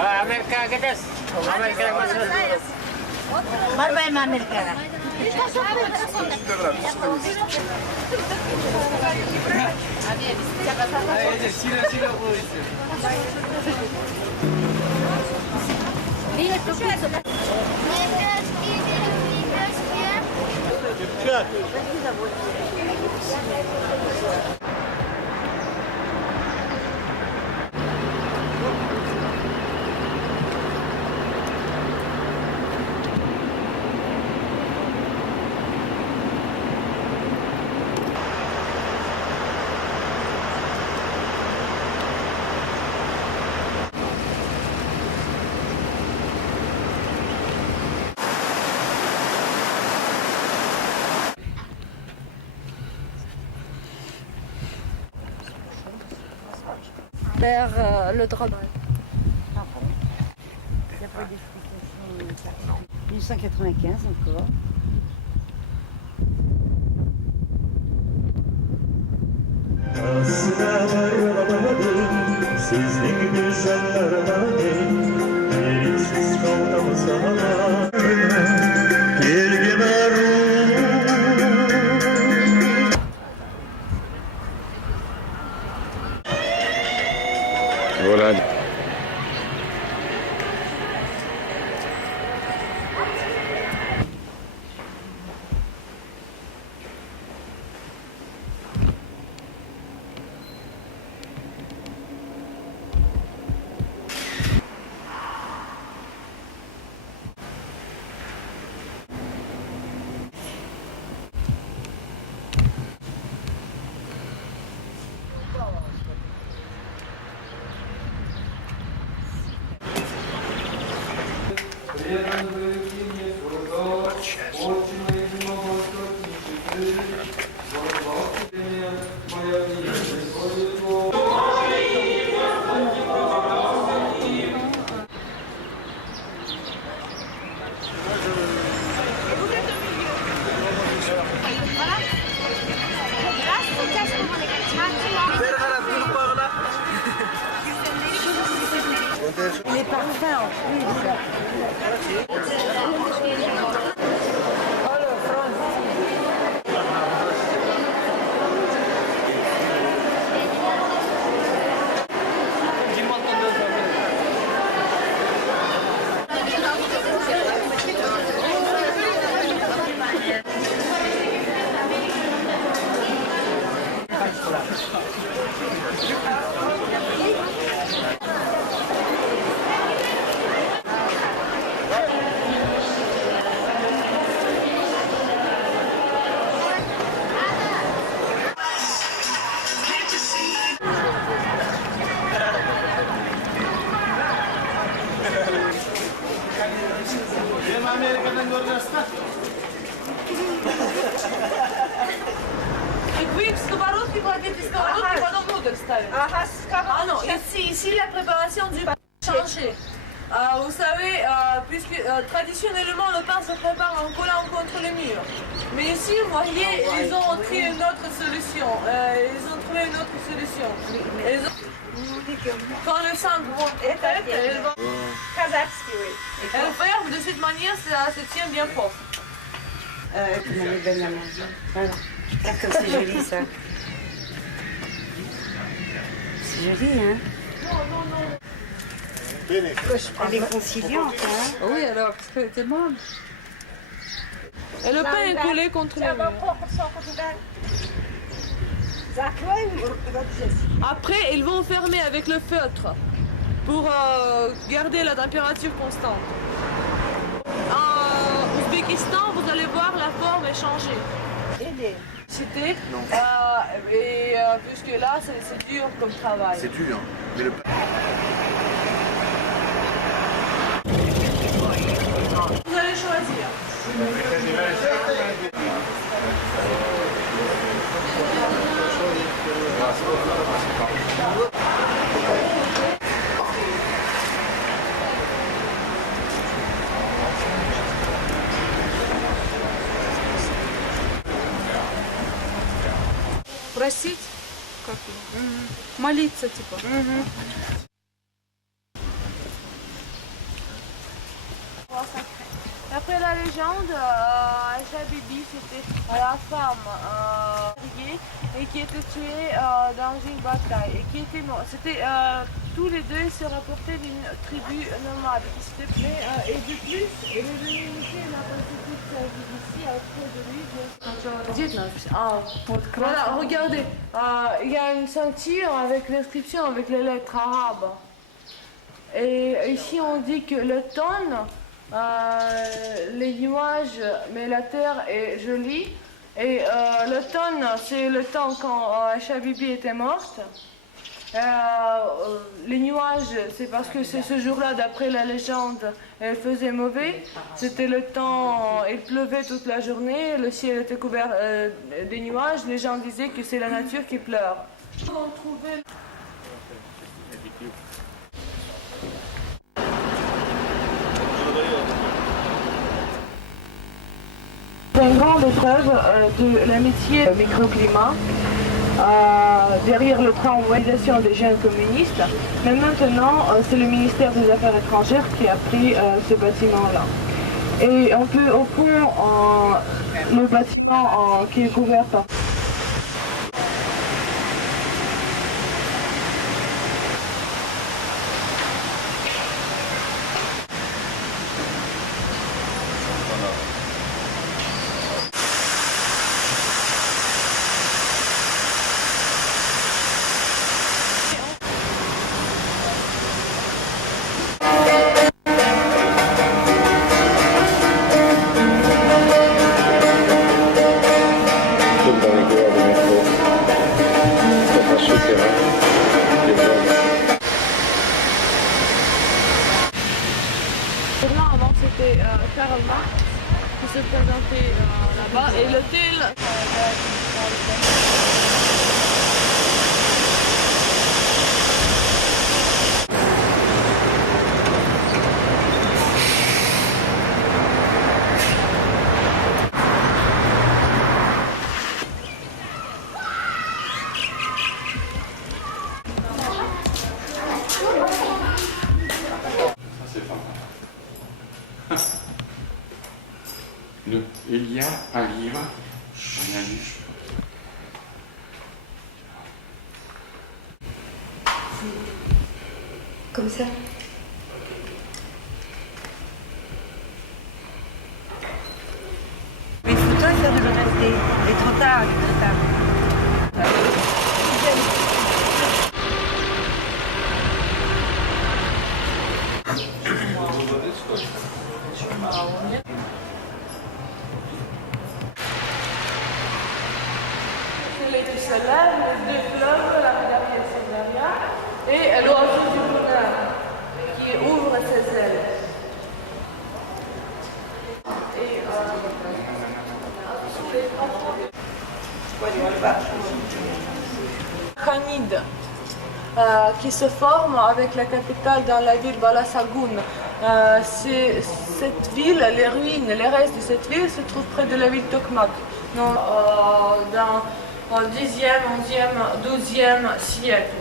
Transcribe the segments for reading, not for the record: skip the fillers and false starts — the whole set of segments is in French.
Amerika gideceğiz. Amerika'ya basıyoruz. Var benim Amerika'da. Vers le drap. Il n'y a pas d'explication. 1895 encore. Aslına varılamadım, sizlik bir şanlaramadım. Gereksiz kaldım sana, gelgime ruh. Voilà. Il est parfait en plus. Oui, сковородки кладите сковородки, потом внутрь ставим. Ah non, ici la préparation du pain a changé. Vous savez, puisque traditionnellement le pain se prépare en collant contre le mur. Mais ici, vous voyez, ils ont trouvé une autre solution. Quand le sang vont être fait, elles vont faire de cette manière, ça se tient bien fort. Comment elle est belle la main. Voilà. Ah, comme c'est joli ça. C'est joli, hein? Elle est conciliante, hein? Oui, alors, parce qu'elle était bonne. Et le pain est collé contre le mur. Après, ils vont fermer avec le feutre pour garder la température constante. En Ouzbékistan, vous allez voir, la forme est changée. C'était, puisque là, c'est dur comme travail. C'est dur. Mais le... Vous allez choisir. Просить? Как? Молиться, типа. D'après la légende, Aïcha Bibi c'était la femme mariée et qui était tuée dans une bataille et qui était morte. C'était tous les deux se rapportaient d'une tribu nomade qui s'était plaît et de plus, il est venu ici, il a passé toute sa vie ici après de lui. Voilà, regardez, il y a une ceinture avec l'inscription avec les lettres arabes. Et ici on dit que l'automne, les nuages, mais la terre est jolie. Et l'automne, c'est le temps quand Aïcha Bibi était morte. Les nuages, c'est parce que c'est ce jour-là, d'après la légende, il faisait mauvais. C'était le temps, il pleuvait toute la journée, le ciel était couvert des nuages. Les gens disaient que c'est la nature qui pleure. On trouvait... C'est une grande épreuve de l'amitié microclimat derrière le plan validation des jeunes communistes. Mais maintenant, c'est le ministère des Affaires étrangères qui a pris ce bâtiment-là. Et on peut au fond, le bâtiment qui est couvert par... Dans les couloirs de métro, c'est un souterrain. Là, avant, c'était Karl Marx qui se présentait là-bas et l'hôtel. Il y a un livre, on a lu. Comme ça. Les photos, ça devait rester. Il est trop tard, il est trop tard. Les deux solaires, les deux fleurs, la médaille de et l'oiseau du bonheur qui ouvre ses ailes. Et Khanid qui se forme avec la capitale dans la ville Balasagun. Cette ville, les ruines, les restes de cette ville se trouvent près de la ville Tokmak. Dans le 10e, 11e, 12e siècle.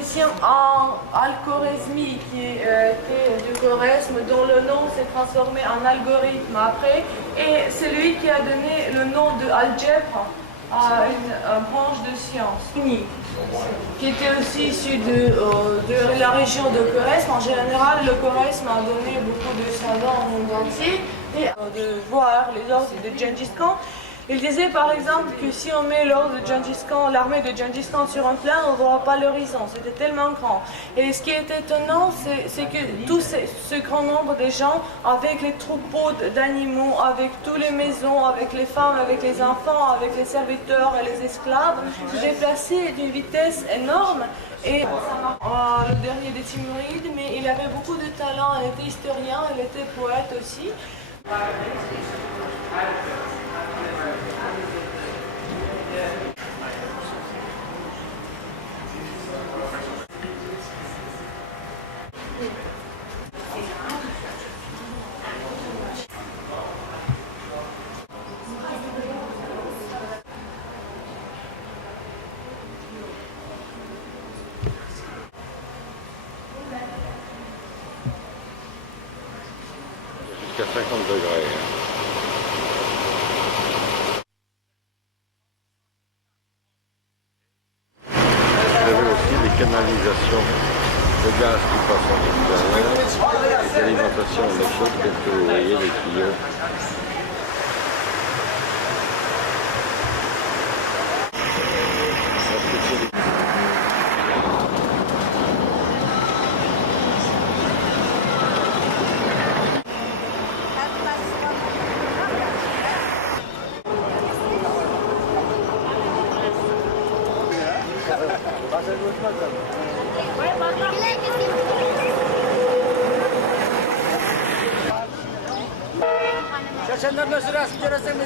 Ici en Al-Khwarizmi qui était du Khwarezm dont le nom s'est transformé en algorithme après et c'est lui qui a donné le nom de algèbre à une branche de science unique qui était aussi issue de la région de Khwarezm. En général, le Khwarezm a donné beaucoup de savants au monde entier et de voir les ordres de Gengis Khan. Il disait par exemple que si on met l'ordre de Gengis Khan, l'armée de Gengis Khan sur un plan, on ne verra pas l'horizon. C'était tellement grand. Et ce qui est étonnant, c'est que tout ce grand nombre de gens, avec les troupeaux d'animaux, avec toutes les maisons, avec les femmes, avec les enfants, avec les serviteurs et les esclaves, se déplaçaient d'une vitesse énorme. Et le dernier des Timurides, mais il avait beaucoup de talent. Il était historien, il était poète aussi. jusqu'à 50 degrés. Vous avez aussi des canalisations de gaz qui passent en extérieur, des alimentations d'eau chaude, telles que vous voyez les tuyaux. Saya nak sudah sejarah saya